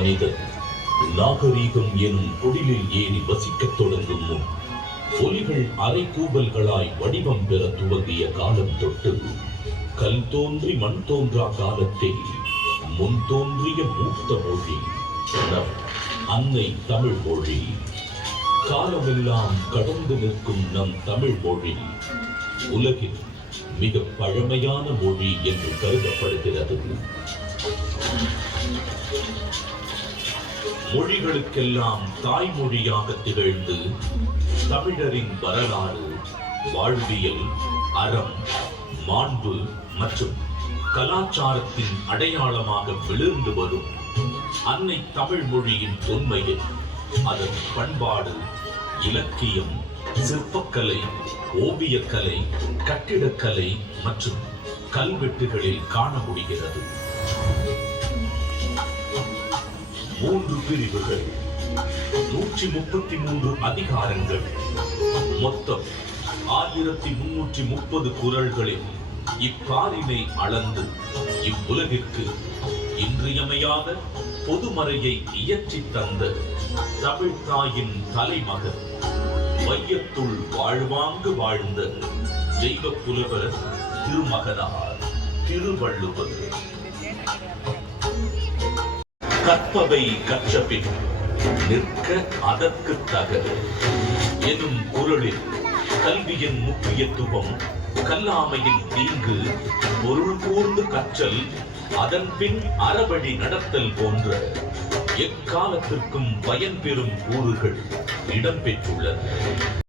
மனிதன் நாகரீகம் எனும் குடிலில் ஏறி வசிக்கத் தொடங்கும் முன் ஒலிகள் அரைக்கூவல்களாய் வடிவம் பெற துவங்கிய காலம் தொட்டு கல் தோன்றி மண் தோன்றா காலத்தில் முன் தோன்றிய மூத்த மொழி நம் அன்னை தமிழ் மொழி. காலமெல்லாம் கடந்து நிற்கும் நம் தமிழ் மொழி உலகில் மிக பழமையான மொழி என்று கருதப்படுகிறது. மொழிகளுக்கெல்லாம் தாய்மொழியாக திகழ்ந்து தமிழரின் வரலாறு, வாழ்வியல், அறம், மாண்பு மற்றும் கலாச்சாரத்தின் அடையாளமாக விழுந்து வரும் அன்னை தமிழ் மொழியின் தொன்மையை அதன் பண்பாடு, இலக்கியம், சிற்பக்கலை, ஓவியக்கலை, கட்டிடக்கலை மற்றும் கல்வெட்டுகளில் காண முடிகிறது. 3 பிரிவுகள், 133 அதிகாரங்கள், மொத்தம் 1330 குறள்களில் இப்பாரினை அளந்து இவ்வுலகிற்கு இன்றியமையாத பொதுமறையை இயற்றி தந்த தமிழ் தாயின் தலைமகன், வையத்துள் வாழ்வாங்கு வாழ்ந்த தெய்வ புலவர் திருமகனார் திருவள்ளுவர். கற்பவை கற்றபின் நிற்க அதற்கு தக எனும் குறளில் கல்வியின் முக்கியத்துவம், கல்லாமையின் தீங்கு, பொருள் கூர்ந்து கற்றல், அதன் பின் அறவழி நடத்தல் போன்ற எக்காலத்திற்கும் பயன்பெறும் கூறுகள் இடம்பெற்றுள்ளன.